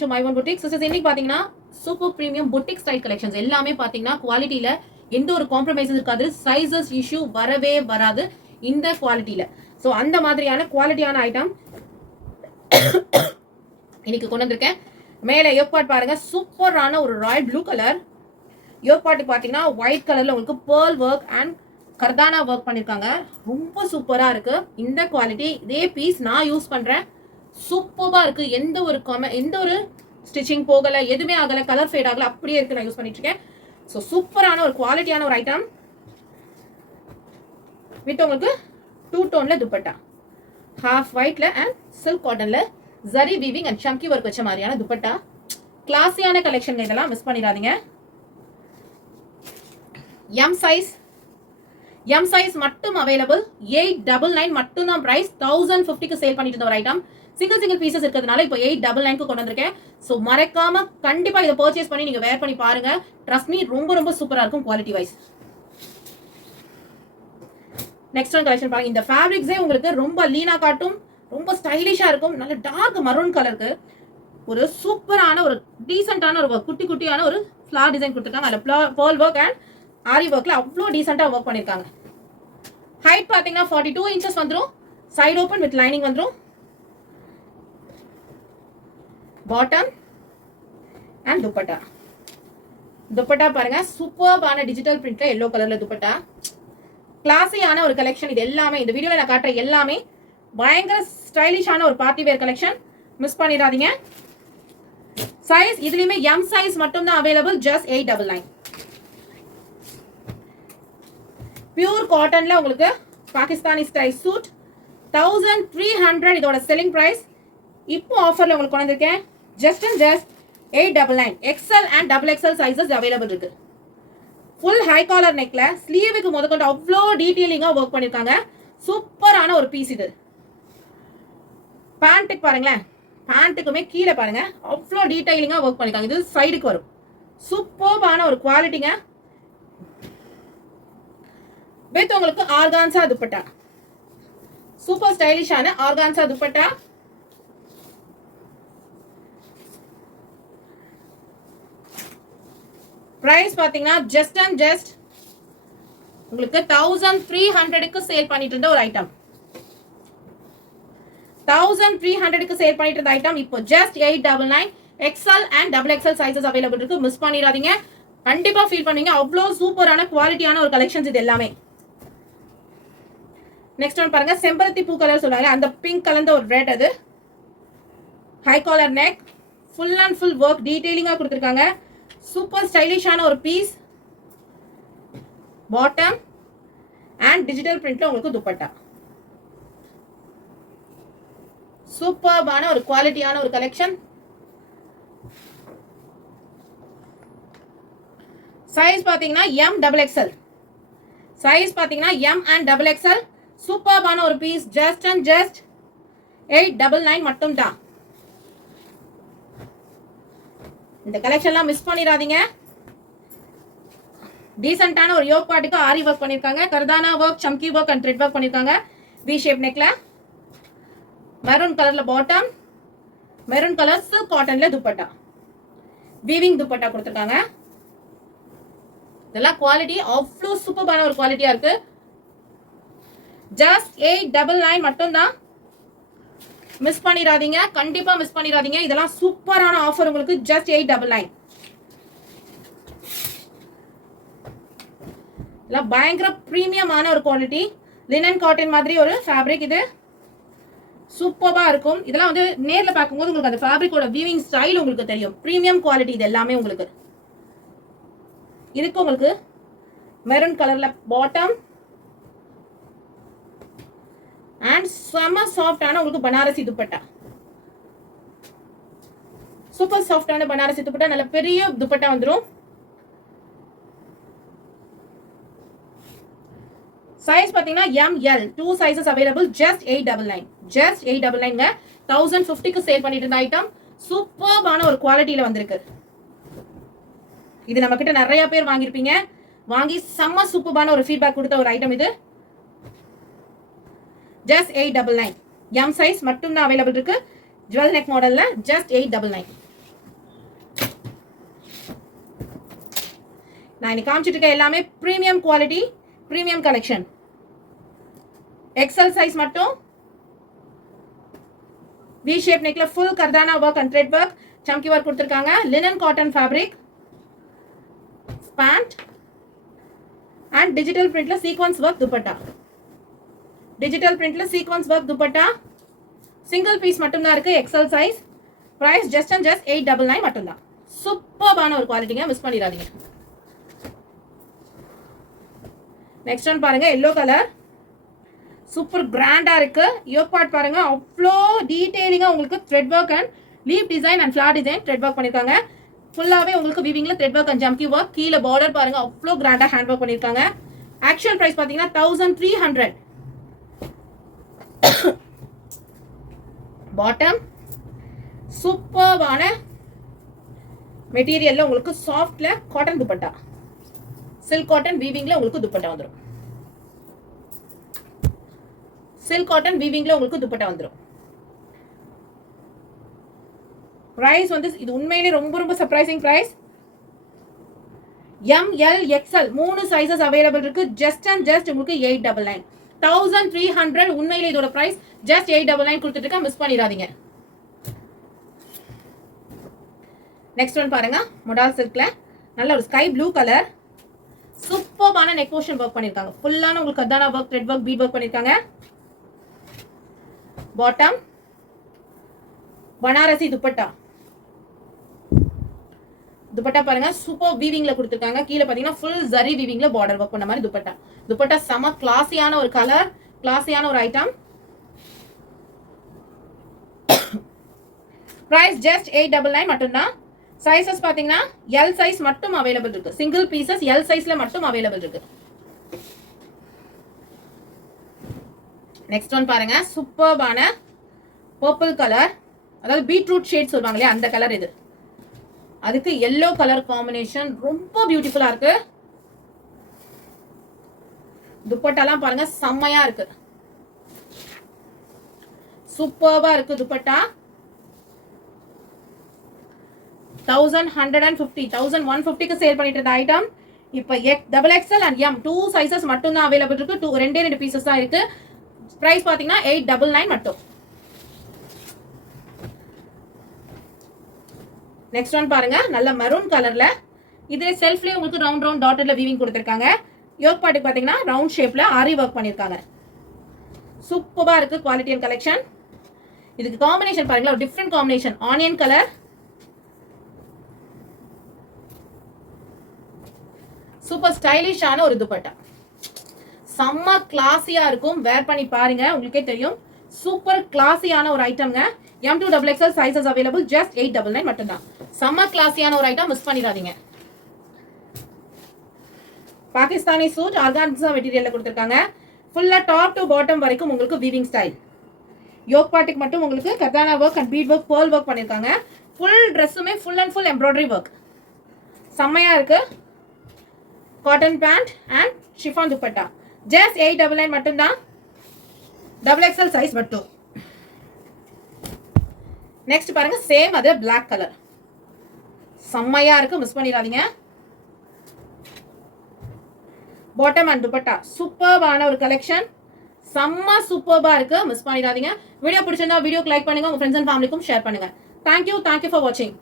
to my own boutique. So இன்னைக்கு பாத்தீங்கன்னா super premium boutique style collections எல்லாமே பாத்தீங்கன்னா குவாலிட்டில எந்த ஒரு காம்ப்ரமைஸும் இருக்காது. சைஸஸ் இஷ்யூ வரவே வராது இந்த குவாலிட்டில. சோ அந்த மாதிரியான குவாலிட்டியான ஐட்டம் இன்னைக்கு கொண்டு வந்திருக்கேன். மேலே யோக் பாருங்க, சூப்பரான ஒரு ராயல் ப்ளூ கலர். யோக் பாத்தீங்கன்னா ஒயிட் கலர்ல உங்களுக்கு பேர்ல் ஒர்க் அண்ட் கர்தானா ஒர்க் பண்ணிருக்காங்க. ரொம்ப சூப்பரா இருக்கு இந்த குவாலிட்டி. இதே பீஸ் நான் யூஸ் பண்றேன். சூப்பரா இருக்கு. எந்த ஒரு ஸ்டிச்சிங் போகல, எதுவுமே ஆகல, கலர் ஃபேட் ஆகல, அப்படியே இருக்கு. நான் யூஸ் பண்ணிட்டு இருக்கேன். ஸோ சூப்பரான ஒரு குவாலிட்டியான ஒரு ஐட்டம் வித் உங்களுக்கு 2 டோன்ல துப்பட்டா, ஹாஃப் ஒயிட்ல அண்ட் சில்க் காட்டன்ல zari weaving and chamki work வச்ச மாதிரியான துப்பட்டா. கிளாஸியான கலெக்ஷன், இதெல்லாம் மிஸ் பண்ணிடாதீங்க. எம் சைஸ் மட்டும் அவைலபிள். 899 மட்டும் தான் பிரைஸ். 1050க்கு சேல் பண்ணிட்டு இருந்த ஒரு ஐட்டம். சிங்கிள் பீசஸ் இருக்கிறதுனால இப்போ 899க்கு கொண்டு வந்திருக்கேன். ஸோ மறக்காம கண்டிப்பா இதை பர்ச்சேஸ் பண்ணி நீங்க வேர் பண்ணி பாருங்க. ட்ரஸ்ட் மீ, ரொம்ப சூப்பரா இருக்கும் quality wise. Next one collection பாருங்க. இந்த ஃபேப்ரிக்ஸே உங்களுக்கு ரொம்ப லீனா காட்டும், ரொம்ப ஸ்டைலிஷா இருக்கும். நல்ல டார்க் மரூன் கலருக்கு ஒரு சூப்பரான ஒரு டீசென்டான ஒரு குட்டியான ஒரு ஃபிளவர் டிசைன் கொடுத்துருக்காங்க. அதில் பேர்ல் ஒர்க் அண்ட் ஆரி ஒர்க்ல அவ்வளோ டீசென்டா ஒர்க் பண்ணிருக்காங்க. ஹைட் பாத்தீங்கன்னா 42 இன்ச்சஸ் வந்துடும். சைடு ஓப்பன் வித் லைனிங் வந்துடும். பாட்டம் அண்ட் துப்பட்டா பாருங்க, சூப்பர்பான டிஜிட்டல் பிரிண்ட்ல எல்லோ கலர்ல துப்பட்டா. கிளாஸியான ஒரு கலெக்ஷன். இது எல்லாமே இந்த வீடியோல நான் காட்டுற எல்லாமே பயங்கர ஸ்டைலிஷான ஒரு பார்ட்டி வேர் கலெக்ஷன். மிஸ் பண்ணிடாதீங்க. சைஸ் இதுலயுமே எம் சைஸ் மட்டும் தான் அவைலபிள். ஜஸ்ட் 899. பியூர் காட்டன்ல உங்களுக்கு பாகிஸ்தானி ஸ்டைல் சூட் 1300 இதோட செல்லிங் பிரைஸ். இப்போ ஆஃபர்ல உங்களுக்கு கொண்டு வந்திருக்கேன். Just 899. XL and XXL sizes available இருக்கு. ஃபுல் ஹை காலர் நெக்ல ஸ்லீவுக்கு முதற்கொண்டு அவ்வளோ டீட்டெயிலிங்கா ஒர்க் பண்ணிருக்காங்க. சூப்பரான ஒரு பீஸ் இது. பேண்ட்டுக்கு பாருங்களேன், பேண்ட்டுக்குமே கீழே பாருங்க அவ்வளோ டீட்டெயிலிங்கா ஒர்க் பண்ணிருக்காங்க. இது சைடுக்கு வரும். சூப்பர்பான ஒரு குவாலிட்டிங்க. வித் உங்களுக்கு ஆர்கான்சா துப்பட்டா, சூப்பர் ஸ்டைலிஷான ஆர்கான்சா துப்பட்டா. பிரைஸ் பாத்தீங்கன்னா ஜஸ்ட் உங்களுக்கு 1300க்கு சேல் பண்ணிட்டு இருந்த ஒரு ஐட்டம். 1300க்கு சேல் பண்ணிட்டு இருந்த ஐட்டம் இப்போ just 899. XL and XXL sizes available இருக்கு. மிஸ் பண்ணிடாதீங்க. கண்டிப்பா ஃபீல் பண்ணுவீங்க. அவ்வளோ சூப்பரான குவாலிட்டியான ஒரு கலெக்ஷன்ஸ் இது எல்லாமே. நெக்ஸ்ட் ஒன் பாருங்க, செம்பருத்தி பூ கலர் சொல்றாங்க. அந்த பிங்க் கலந்த ஒரு ரெட். அது high collar neck, full and full work டீடைலிங்கா கொடுத்துருக்காங்க. சூப்பர் ஸ்டைலிஷான ஒரு பீஸ். பாட்டம் அண்ட் டிஜிட்டல் பிரிண்ட்ல உங்களுக்கு துப்பட்டா. சூப்பர்பான ஒரு குவாலிட்டியான ஒரு கலெக்ஷன். சைஸ் பாத்தீங்கன்னா XXL. சைஸ் பாத்தீங்கன்னா M and XXL. சூப்பர்பான ஒரு பீஸ். ஜஸ்ட் 899 மட்டும் தான். இந்த கலெக்ஷன்லாம் மிஸ் பண்ணிடாதீங்க. டீசென்ட்டான ஒரு யோக் பாட்டுக்கு ஆரி ஒர்க் பண்ணிருக்காங்க. Kardana work, chamki work and thread work பண்ணிருக்காங்க. வி ஷேப் நெக்ல மெரூன் கலர்ல பாட்டம், மெரூன் கலர் சில்க் காட்டன்ல துப்பட்டா, வீவிங் துப்பட்டா கொடுத்துருக்காங்க. இதெல்லாம் குவாலிட்டி அவ்வளோ சூப்பரான ஒரு குவாலிட்டியா இருக்கு. ஜஸ்ட் 899 மட்டும் தான். மிஸ் பண்ணிடாதீங்க, கண்டிப்பா மிஸ் பண்ணிடாதீங்க. இதெல்லாம் சூப்பரான ஆஃபர் உங்களுக்கு. ஜஸ்ட் 899. இதெல்லாம் பயங்கர பிரீமியமான ஒரு குவாலிட்டி. லினன் காட்டன் மாதிரி ஒரு ஃபேப்ரிக். இது சூப்பரா இருக்கும். இதெல்லாம் வந்து நேர்ல பார்க்கும்போது உங்களுக்கு அந்த ஃபேப்ரிக்கோட வீவிங் ஸ்டைல் உங்களுக்கு தெரியும். பிரீமியம் குவாலிட்டி இது எல்லாமே உங்களுக்கு. இதுக்கு உங்களுக்கு மெரூன் கலர்ல பாட்டம் அண்ட் செம சாஃப்டான உங்களுக்கு பனாரசி துப்பட்டா. சூப்பர் சாஃப்டான பனாரசி துப்பட்டா. நல்ல பெரிய துப்பட்டா வந்துடும். சைஸ் பாத்தீங்கன்னா ML 2 சைஸஸ் அவைலபிள். ஜஸ்ட் 899. 1050க்கு சேல் பண்ணிட்டு இருந்த ஐட்டம். சூப்பர்பான ஒரு குவாலிட்டியில வந்திருக்கு. இது நம்ம கிட்ட நிறைய பேர் வாங்கியிருப்பீங்க. வாங்கி செம்ம சூப்பரான ஒரு ஃபீட்பேக் கொடுத்த ஒரு ஐட்டம் இது. ஜஸ்ட் 899. எம் சைஸ் மட்டும் தான் அவைலபிள் இருக்கு. ஜுவல் நெக் மாடல்ல ஜஸ்ட் 899. நான் இன்னைக்கு காமிச்சிட்டு இருக்க எல்லாமே premium quality, premium collection. XL size மட்டும். வி ஷேப் நெக்ல full kardana work and thread work, chamki work கொடுத்துருக்காங்க. Linen cotton fabric, pant and digital பிரிண்ட்ல சீக்வன்ஸ் ஒர்க் துப்பட்டா. டிஜிட்டல் பிரிண்ட்ல sequins work dupatta. Single piece மட்டும் தான் இருக்கு, XL size. Price just and just 899 மட்டும் தான். சூப்பரான ஒரு குவாலிட்டிங்க, மிஸ் பண்ணிடாதீங்க. நெக்ஸ்ட் ஒன் பாருங்க, எல்லோ கலர், சூப்பர் கிராண்டா இருக்கு. யோக் பார்ட் பாருங்க, அவ்வளோ டீடைலிங்கா உங்களுக்கு thread work and leaf design and floral design thread work பண்ணிருக்காங்க. ஃபுல்லாவே உங்களுக்கு வீவிங்ல thread work and jamki work. கீழே பார்டர் பாருங்க, அவ்வளோ கிராண்டா ஹேண்ட் ஒர்க் பண்ணிருக்காங்க. ஆக்சுவல் பிரைஸ் பாத்தீங்கன்னா 1300. பாட்டம் சூப்பர்வான மெட்டீரியல்ல உங்களுக்கு சாஃப்ட்ல காட்டன் துப்பட்டா, சில்க் காட்டன் வீவிங்ல உங்களுக்கு துப்பட்டா வந்துடும். சில்க் காட்டன் வீவிங்ல உங்களுக்கு துப்பட்டா வந்துடும். பிரைஸ் வந்து இது உண்மையிலே ரொம்ப ரொம்ப surprising price. ML XL 3 sizes available இருக்கு. ஜஸ்ட் அண்ட் ஜஸ்ட் உங்களுக்கு 899. 1300. உண்மையிலே இதோட பிரைஸ் ஜஸ்ட் 899 கொடுத்துட்டு இருக்க, மிஸ் பண்ணிடாதீங்க. நெக்ஸ்ட் ஒன் பாருங்க, மொடால் சில்க்ல நல்ல ஒரு ஸ்கை ப்ளூ கலர், சூப்பர்பான நெக் போர்ஷன் ஒர்க் பண்ணிருக்காங்க. ஃபுல்லான உங்களுக்கு kardana work, thread work, bead work பண்ணிருக்காங்க. பாட்டம் பனாரசி துப்பட்டா. துப்பட்டா பாருங்க, சூப்பர் வீவிங்ல கொடுத்துருக்காங்க. கீழே பாத்தீங்கன்னா ஃபுல் ஜரி வீவிங்ல பார்டர் ஒர்க் பண்ண மாதிரி துப்பட்டா. துப்பட்டா செம கிளாஸியான ஒரு கலர், கிளாஸியான ஒரு ஐட்டம். பிரைஸ் ஜஸ்ட் 899 மட்டும்தான். சைஸஸ் பாத்தீங்கன்னா L சைஸ் மட்டும் அவைலபிள் இருக்கு. சிங்கிள் பீசஸ் L சைஸ்ல மட்டும் அவைலபிள் இருக்கு. நெக்ஸ்ட் ஒன் பாருங்க, சூப்பர்பான பர்பிள் கலர், அதாவது பீட்ரூட் ஷேட் சொல்லுவாங்க இல்லையா, அந்த கலர் இது. அதுக்கு எல்லோ கலர் காம்பினேஷன் ரொம்ப பியூட்டிஃபுல்லா இருக்கு. துப்பட்டாலாம் பாருங்க, செம்மையா இருக்கு, சூப்பர்வா இருக்கு துப்பட்டா. 1150 1150க்கு சேல் பண்ணிட்டு இருந்த ஐட்டம் இப்ப XXL and M 2 சைஸஸ் மட்டும் தான் அவைலபிள் இருக்கு. ரெண்டு பீசஸ் தான் இருக்கு. பிரைஸ் பாத்தீங்கன்னா 899 மட்டும். நெக்ஸ்ட் ஒன் பாருங்க, நல்ல மெரூன் கலர்ல, இதே செல்ஃப்லயே உங்களுக்கு ரவுண்ட் ரவுண்ட் டாட்டட்ல வீவிங் கொடுத்திருக்காங்க. யோக் பார்ட்டுக்கு பாத்தீங்கன்னா ரவுண்ட் ஷேப்ல ஆரி ஒர்க் பண்ணிருக்காங்க. சூப்பரா இருக்கு குவாலிட்டி அண்ட் கலெக்ஷன். இதுக்கு காம்பினேஷன் பாருங்களா, ஒரு different combination, onion colour, super ஸ்டைலிஷான ஒரு துப்பட்டா. செம்ம கிளாஸியா இருக்கும், வேர் பண்ணி பாருங்க, உங்களுக்கே தெரியும். சூப்பர் கிளாஸியான ஒரு ஐட்டம்ங்க. M2XXL சைஸஸ் அவைலபிள், ஜஸ்ட் 899 மட்டும்தான். செம்ம கிளாஸியான ஒரு ஐட்டம், மிஸ் பண்ணிடாதீங்க. பாகிஸ்தானி சூட் ஆர்கான்சா மெட்டீரியல்ல கொடுத்திருக்காங்க. ஃபுல்லா டாப் டு பாட்டம் வரைக்கும் உங்களுக்கு வீவிங் ஸ்டைல். யோக் பார்ட்டுக்கு மட்டும் உங்களுக்கு kardana work and bead work, pearl work பண்ணிருக்காங்க. ஃபுல் ட்ரெஸ்ஸுமே full and full embroidery work, செம்மையா இருக்கு. Cotton pant and chiffon dupatta, just 899 மட்டும்தான். XXL சைஸ் மட்டும். நெக்ஸ்ட் பாருங்க, சேம் அது பிளாக் கலர், செம்மையா இருக்கு, மிஸ் பண்ணிடாதீங்க. பாட்டம் அண்ட் துப்பட்டா சூப்பர்பான ஒரு கலெக்ஷன், செம்ம சூப்பர்பா இருக்கு, மிஸ் பண்ணிடாதீங்க. வீடியோ பிடிச்சிருந்தா வீடியோக்கு லைக் பண்ணுங்க, உங்க ஃப்ரெண்ட்ஸ் அண்ட் ஃபேமிலிக்கும் ஷேர் பண்ணுங்க. தேங்க்யூ ஃபார் வாட்சிங்.